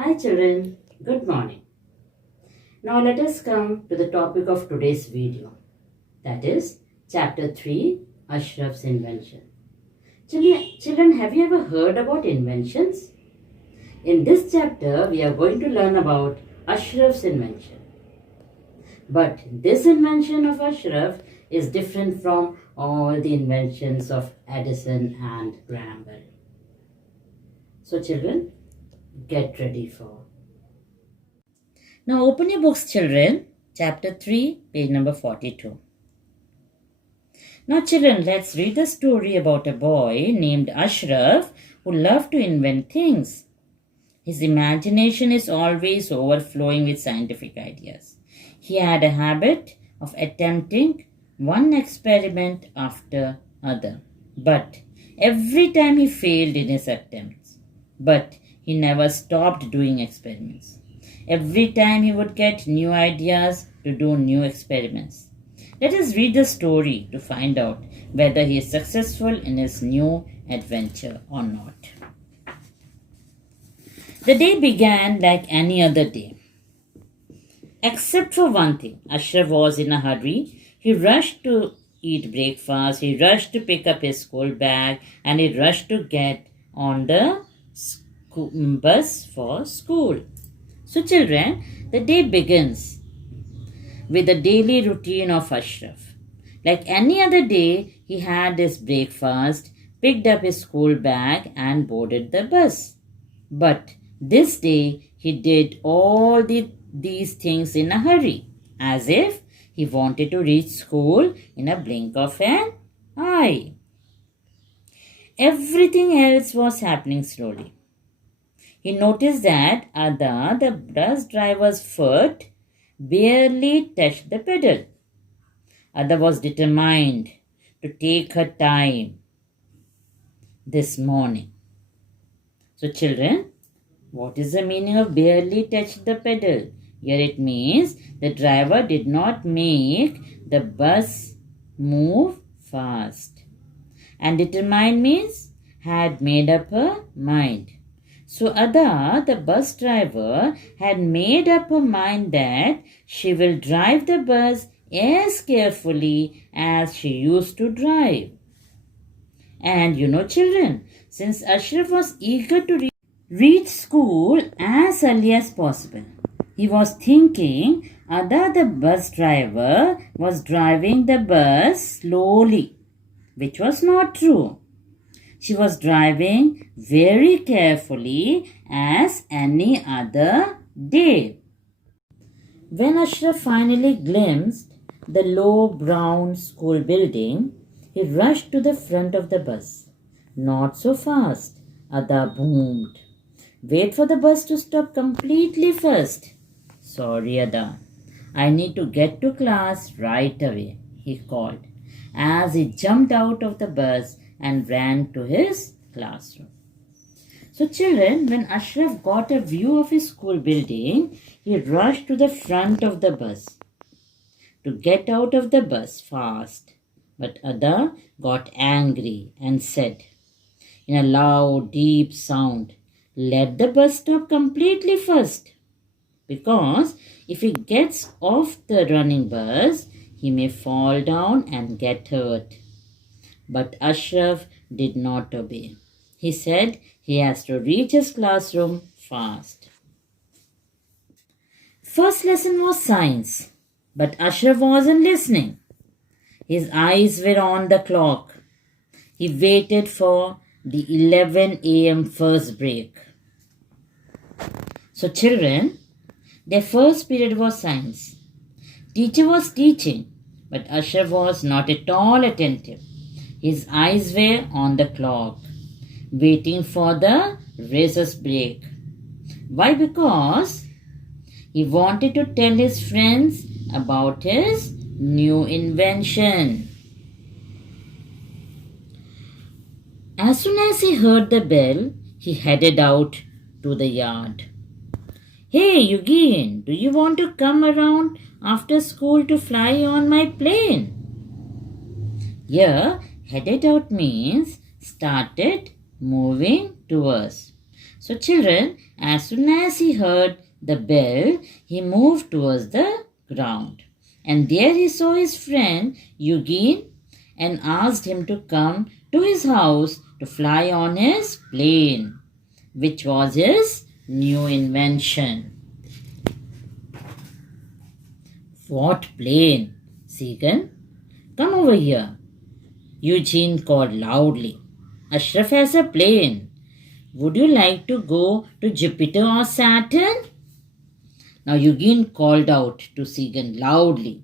Hi children, good morning. Now let us come to the topic of today's video. That is chapter 3, Ashraf's invention. Children, have you ever heard about inventions? In this chapter, we are going to learn about Ashraf's invention. But this invention of Ashraf is different from all the inventions of Edison and Graham Bell. So children, get ready for. Now open your books, children. Chapter 3, page number 42. Now children, let's read the story about a boy named Ashraf who loved to invent things. His imagination is always overflowing with scientific ideas. He had a habit of attempting one experiment after other. But every time he failed in his attempts. But he never stopped doing experiments. Every time he would get new ideas to do new experiments. Let us read the story to find out whether he is successful in his new adventure or not. The day began like any other day. Except for one thing, Ashraf was in a hurry. He rushed to eat breakfast, he rushed to pick up his school bag, and he rushed to get on the bus for school. So children, the day begins with the daily routine of Ashraf. Like any other day, he had his breakfast, picked up his school bag and boarded the bus. But this day, he did all these things in a hurry, as if he wanted to reach school in a blink of an eye. Everything else was happening slowly. He noticed that Ada, the bus driver's foot, barely touched the pedal. Ada was determined to take her time this morning. So children, what is the meaning of barely touched the pedal? Here it means the driver did not make the bus move fast. And determined means had made up her mind. So Ada, the bus driver, had made up her mind that she will drive the bus as carefully as she used to drive. And children, since Ashraf was eager to reach school as early as possible, he was thinking Ada, the bus driver, was driving the bus slowly, which was not true. She was driving very carefully as any other day. When Ashraf finally glimpsed the low brown school building, he rushed to the front of the bus. Not so fast, Ada boomed. Wait for the bus to stop completely first. Sorry, Ada. I need to get to class right away, he called, as he jumped out of the bus and ran to his classroom. So children, when Ashraf got a view of his school building, he rushed to the front of the bus to get out of the bus fast. But Ada got angry and said in a loud, deep sound, "Let the bus stop completely first. Because if he gets off the running bus, he may fall down and get hurt." But Ashraf did not obey. He said he has to reach his classroom fast. First lesson was science, but Ashraf wasn't listening. His eyes were on the clock. He waited for the 11 a.m. first break. So children, their first period was science. Teacher was teaching, but Ashraf was not at all attentive. His eyes were on the clock, waiting for the recess break. Why? Because he wanted to tell his friends about his new invention. As soon as he heard the bell, he headed out to the yard. "Hey, Eugene, do you want to come around after school to fly on my plane?" Here, headed out means started moving towards. So children, As soon as he heard the bell, he moved towards the ground. And there he saw his friend Eugene and asked him to come to his house to fly on his plane, which was his new invention. What plane? Segan, come over here. Eugene called loudly. Ashraf has a plane. Would you like to go to Jupiter or Saturn? Now Eugene called out to Segan loudly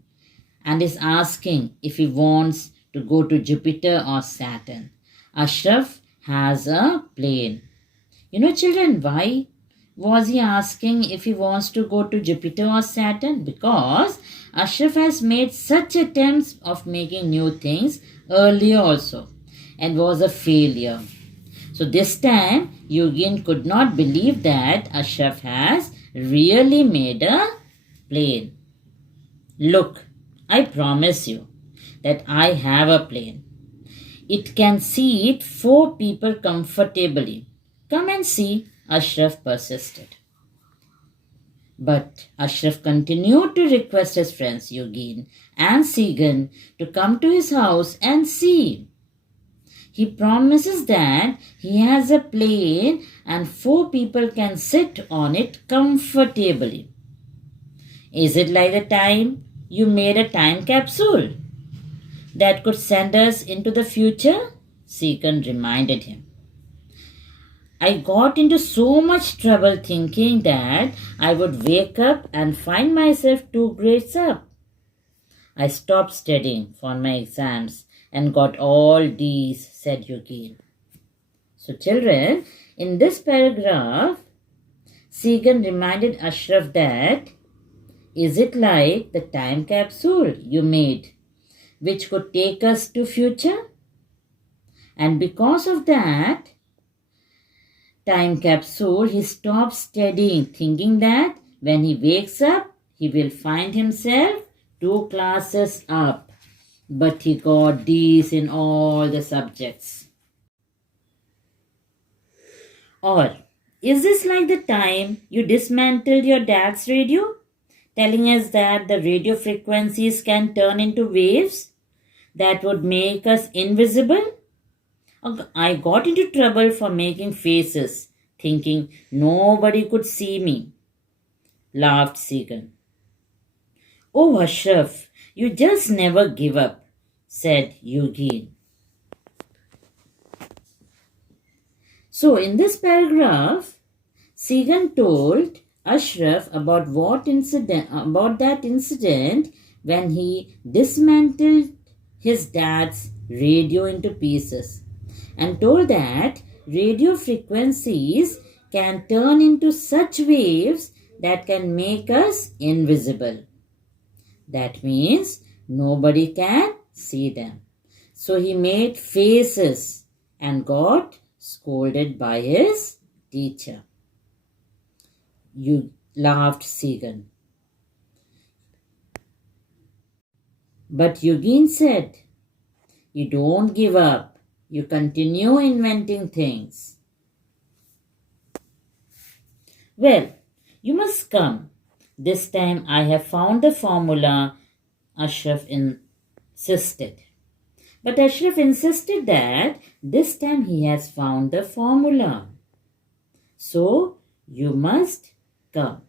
and is asking if he wants to go to Jupiter or Saturn. Ashraf has a plane. You know, children, why was he asking if he wants to go to Jupiter or Saturn? Because Ashraf has made such attempts of making new things earlier also and was a failure. So this time, Eugene could not believe that Ashraf has really made a plane. Look, I promise you that I have a plane. It can seat 4 people comfortably. Come and see, Ashraf persisted. But Ashraf continued to request his friends Eugene and Segan to come to his house and see. He promises that he has a plane and 4 people can sit on it comfortably. Is it like the time you made a time capsule that could send us into the future? Segan reminded him. I got into so much trouble thinking that I would wake up and find myself 2 grades up. I stopped studying for my exams and got all D's, said Eugene. So children, in this paragraph, Segan reminded Ashraf that, is it like the time capsule you made, which could take us to future? And because of that time capsule, he stopped studying, thinking that when he wakes up, he will find himself 2 classes up. But he got D's in all the subjects. Or, is this like the time you dismantled your dad's radio, telling us that the radio frequencies can turn into waves that would make us invisible? I got into trouble for making faces, thinking nobody could see me, laughed Segan. Oh, Ashraf, you just never give up, said Eugene. So in this paragraph, Segan told Ashraf about that incident when he dismantled his dad's radio into pieces and told that radio frequencies can turn into such waves that can make us invisible. That means nobody can see them. So he made faces and got scolded by his teacher. You laughed, Segan. But Eugene said, you don't give up. You continue inventing things. Well, you must come. This time I have found the formula, Ashraf insisted. But Ashraf insisted that this time he has found the formula. So you must come.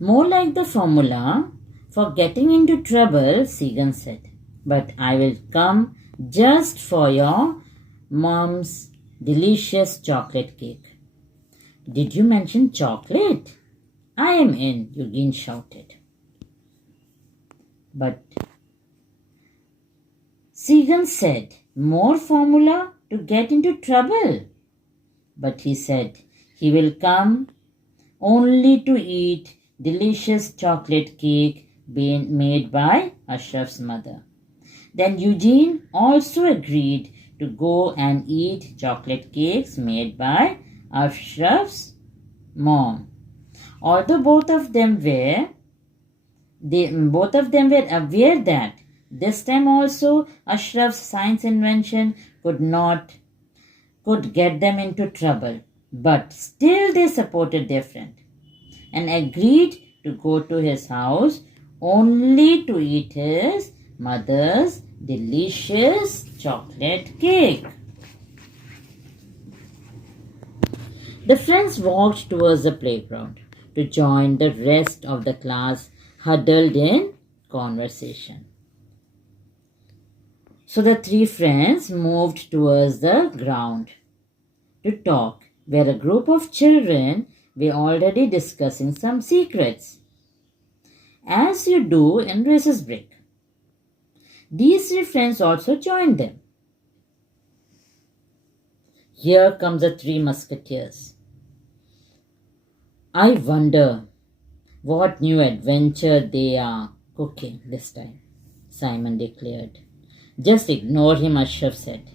More like the formula for getting into trouble, Segan said. But I will come just for your mom's delicious chocolate cake. Did you mention chocolate? I am in, Eugene shouted. But Segan said, more formula to get into trouble. But he said he will come only to eat delicious chocolate cake being made by Ashraf's mother. Then Eugene also agreed to go and eat chocolate cakes made by Ashraf's mom. Although both of them were aware that this time also Ashraf's science invention could get them into trouble. But still they supported their friend and agreed to go to his house only to eat his mother's delicious chocolate cake. The friends walked towards the playground to join the rest of the class huddled in conversation. So the three friends moved towards the ground to talk, where a group of children were already discussing some secrets, as you do in recess break. These three friends also joined them. Here comes the three musketeers. I wonder what new adventure they are cooking this time, Simon declared. Just ignore him, Ashraf said,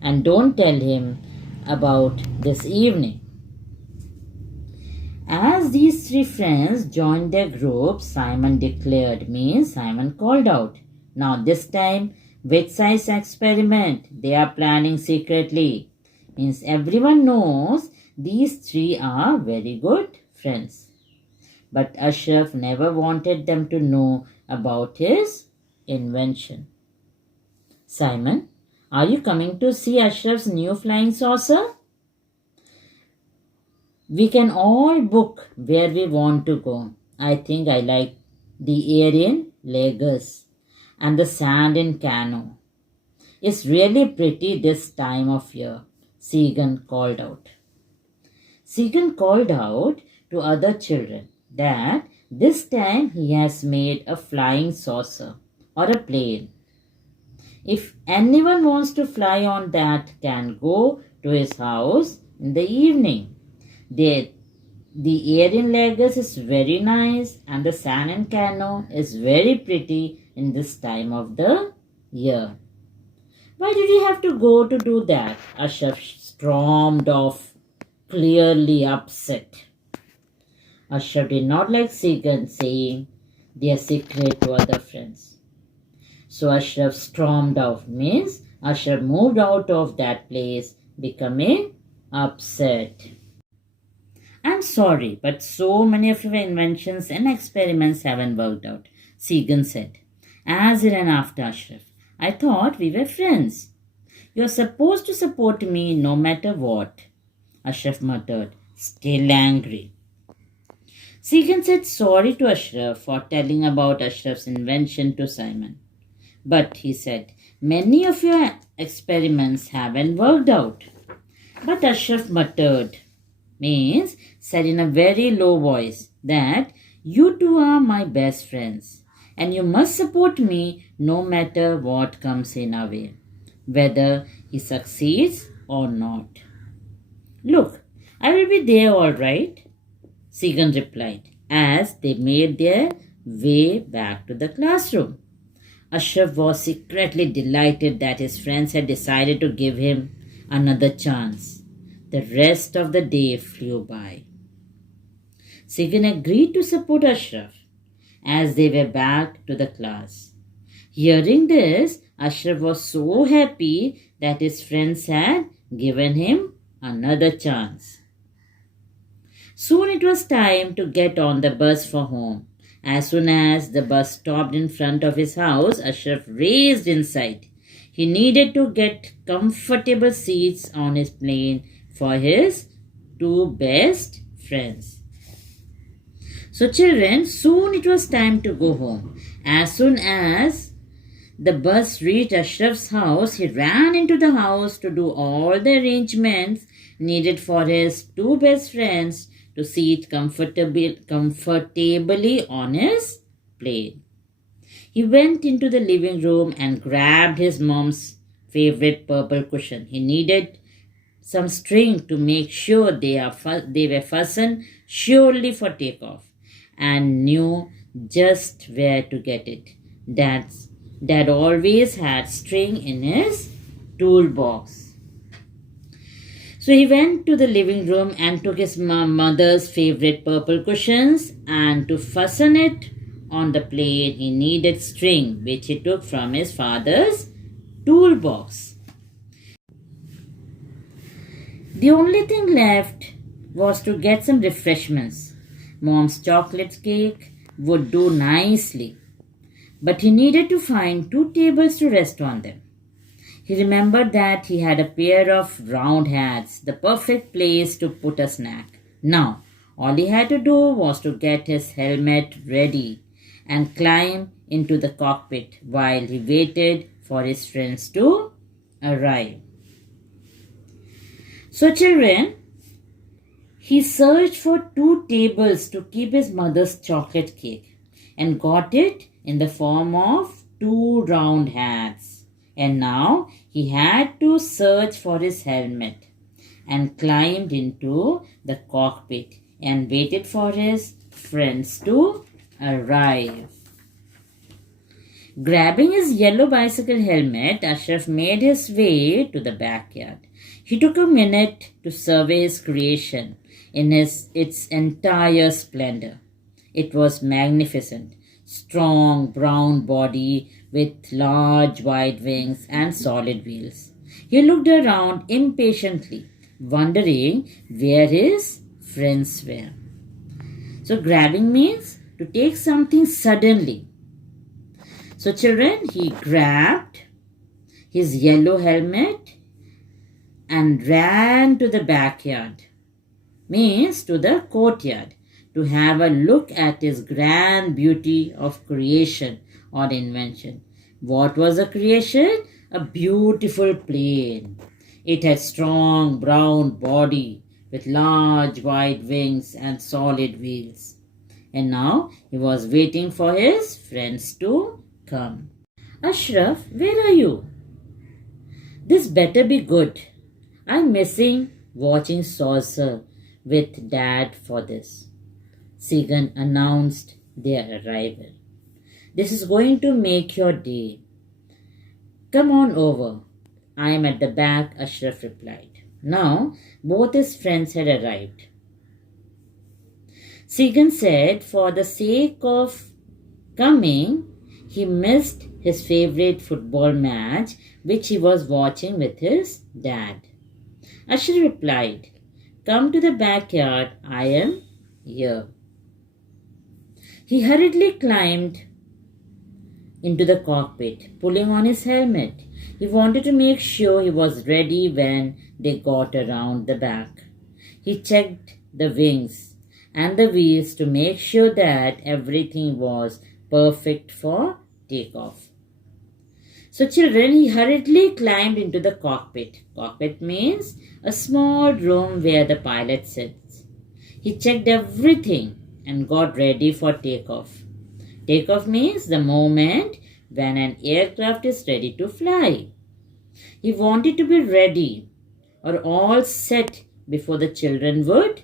and don't tell him about this evening. As these three friends joined their group, Simon called out. Now this time, which size experiment they are planning secretly. Means everyone knows these three are very good friends. But Ashraf never wanted them to know about his invention. Simon, are you coming to see Ashraf's new flying saucer? We can all book where we want to go. I think I like the air in Lagos and the sand in Cano. It's really pretty this time of year, Segan called out. Segan called out to other children that this time he has made a flying saucer or a plane. If anyone wants to fly on that can go to his house in the evening. The air in Lagos is very nice and the sand in Cano is very pretty in this time of the year. Why did you have to go to do that? Ashraf stormed off, clearly upset. Ashraf did not like Segan saying their secret to other friends. So Ashraf stormed off, means Ashraf moved out of that place, becoming upset. I'm sorry, but so many of your inventions and experiments haven't worked out, Segan said, as he ran after Ashraf. I thought we were friends. You're supposed to support me no matter what, Ashraf muttered, still angry. Segan said sorry to Ashraf for telling about Ashraf's invention to Simon. But, he said, many of your experiments haven't worked out. But Ashraf muttered, said in a very low voice that you two are my best friends and you must support me no matter what comes in our way, whether he succeeds or not. Look, I will be there all right, Segan replied as they made their way back to the classroom. Ashraf was secretly delighted that his friends had decided to give him another chance. The rest of the day flew by. Segan agreed to support Ashraf as they were back to the class. Hearing this, Ashraf was so happy that his friends had given him another chance. Soon it was time to get on the bus for home. As soon as the bus stopped in front of his house, Ashraf raced inside. He needed to get comfortable seats on his plane for his two best friends. So children, soon it was time to go home. As soon as the bus reached Ashraf's house, he ran into the house to do all the arrangements needed for his two best friends to sit comfortably on his plane. He went into the living room and grabbed his mom's favorite purple cushion. He needed some string to make sure they were fastened surely for takeoff and knew just where to get it. Dad always had string in his toolbox. So he went to the living room and took his mother's favorite purple cushions, and to fasten it on the plane he needed string which he took from his father's toolbox. The only thing left was to get some refreshments. Mom's chocolate cake would do nicely, but he needed to find two tables to rest on them. He remembered that he had a pair of round hats, the perfect place to put a snack. Now, all he had to do was to get his helmet ready and climb into the cockpit while he waited for his friends to arrive. So, children, he searched for two tables to keep his mother's chocolate cake and got it in the form of two round hats. And now he had to search for his helmet and climbed into the cockpit and waited for his friends to arrive. Grabbing his yellow bicycle helmet, Ashraf made his way to the backyard. He took a minute to survey his creation in its entire splendor. It was magnificent. Strong brown body with large wide wings and solid wheels. He looked around impatiently, wondering where his friends were. So grabbing means to take something suddenly. So children, he grabbed his yellow helmet and ran to the backyard, means to the courtyard, to have a look at his grand beauty of creation or invention. What was a creation? A beautiful plane. It had strong brown body with large wide wings and solid wheels. And now he was waiting for his friends to come. Ashraf, where are you? This better be good. I'm missing watching Saucer with Dad for this. Segan announced their arrival. This is going to make your day. Come on over. I am at the back, Ashraf replied. Now, both his friends had arrived. Segan said for the sake of coming, he missed his favorite football match which he was watching with his dad. Ashraf replied, Come to the backyard, I am here. He hurriedly climbed into the cockpit, pulling on his helmet. He wanted to make sure he was ready when they got around the back. He checked the wings and the wheels to make sure that everything was perfect for takeoff. So children, he hurriedly climbed into the cockpit. Cockpit means a small room where the pilot sits. He checked everything and got ready for takeoff. Takeoff means the moment when an aircraft is ready to fly. He wanted to be ready or all set before the children would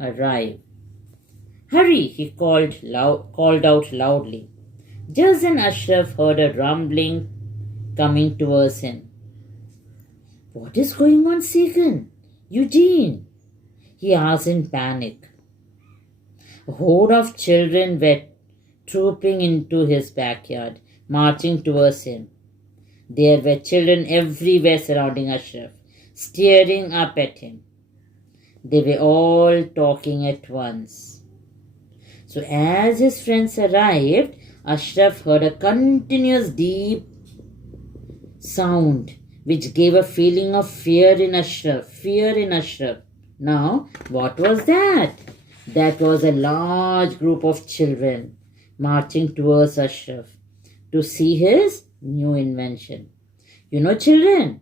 arrive. Hurry, he called out loudly. Just then Ashraf heard a rumbling coming towards him. What is going on, Segan? Eugene? He asked in panic. A horde of children were trooping into his backyard, marching towards him. There were children everywhere surrounding Ashraf, staring up at him. They were all talking at once. So as his friends arrived, Ashraf heard a continuous deep sound which gave a feeling of fear in Ashraf. Now, what was that? That was a large group of children marching towards Ashraf to see his new invention. You know, children,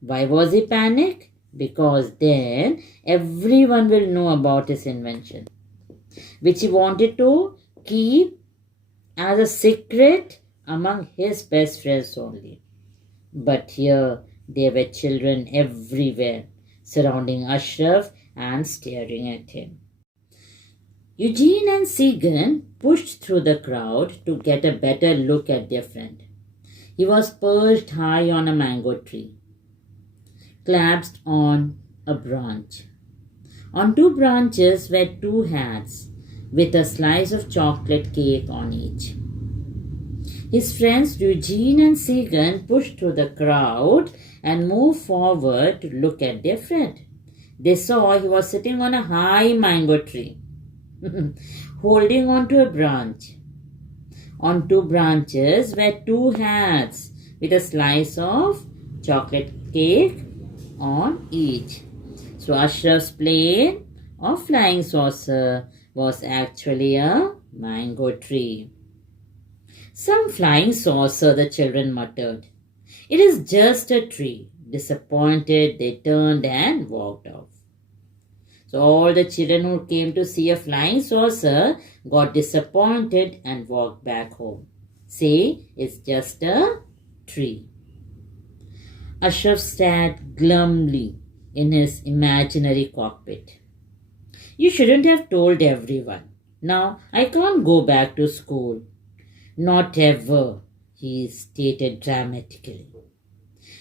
why was he panicked? Because then everyone will know about his invention, which he wanted to keep as a secret among his best friends only. But here there were children everywhere surrounding Ashraf and staring at him. Eugene and Segan pushed through the crowd to get a better look at their friend. He was perched high on a mango tree, clasped on a branch. On two branches were two hats with a slice of chocolate cake on each. His friends Eugene and Segan pushed through the crowd and moved forward to look at their friend. they saw he was sitting on a high mango tree, holding onto a branch. On two branches were two hats with a slice of chocolate cake on each. So Ashraf's plane of flying saucer was actually a mango tree. Some flying saucer, the children muttered. It is just a tree. Disappointed, they turned and walked off. So all the children who came to see a flying saucer got disappointed and walked back home. Say, it's just a tree. Ashraf sat glumly in his imaginary cockpit. You shouldn't have told everyone. Now I can't go back to school. Not ever, he stated dramatically.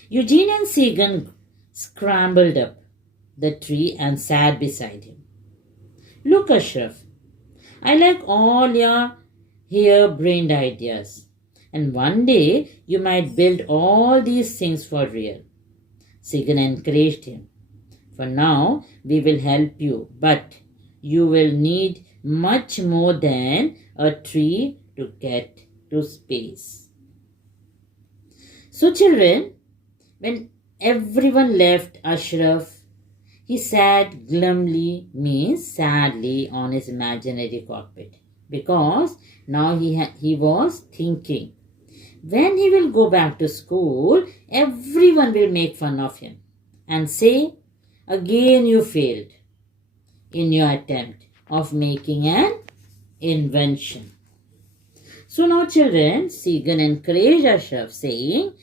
Eugene and Segan scrambled up the tree and sat beside him. Look, Ashraf, I like all your harebrained ideas. And one day you might build all these things for real. Segan encouraged him. For now, we will help you, but you will need much more than a tree to get to space. So, children, when everyone left Ashraf, he sat glumly, means sadly, on his imaginary cockpit because now he was thinking. When he will go back to school, everyone will make fun of him and say, again you failed in your attempt of making an invention. So now children, Segan encouraged Ashraf saying,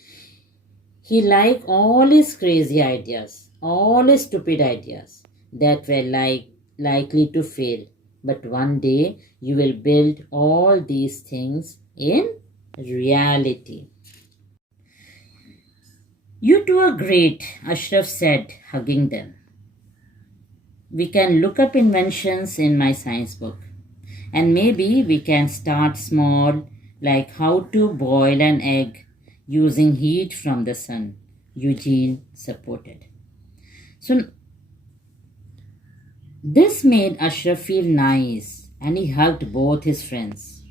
he liked all his crazy ideas, all his stupid ideas that were likely to fail. But one day you will build all these things in reality. You two are great, Ashraf said, hugging them. We can look up inventions in my science book. And maybe we can start small, like how to boil an egg using heat from the sun, Eugene supported. So this made Ashraf feel nice and he hugged both his friends.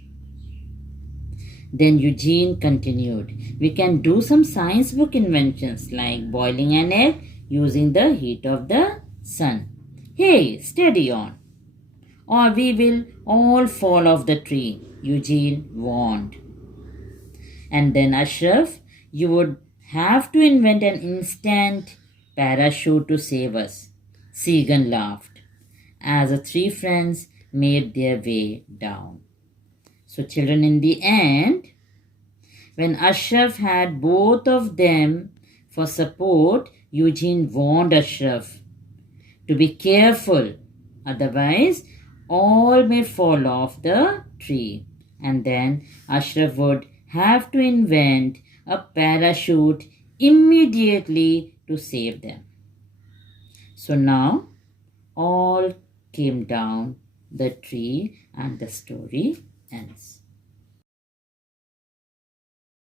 Then Eugene continued, we can do some science book inventions like boiling an egg using the heat of the sun. Hey, steady on, or we will all fall off the tree, Eugene warned. And then Ashraf, you would have to invent an instant parachute to save us. Segan laughed as the three friends made their way down. So children, in the end, when Ashraf had both of them for support, Eugene warned Ashraf to be careful, otherwise all may fall off the tree. And then Ashraf would have to invent a parachute immediately to save them. So now all came down the tree and the story ends.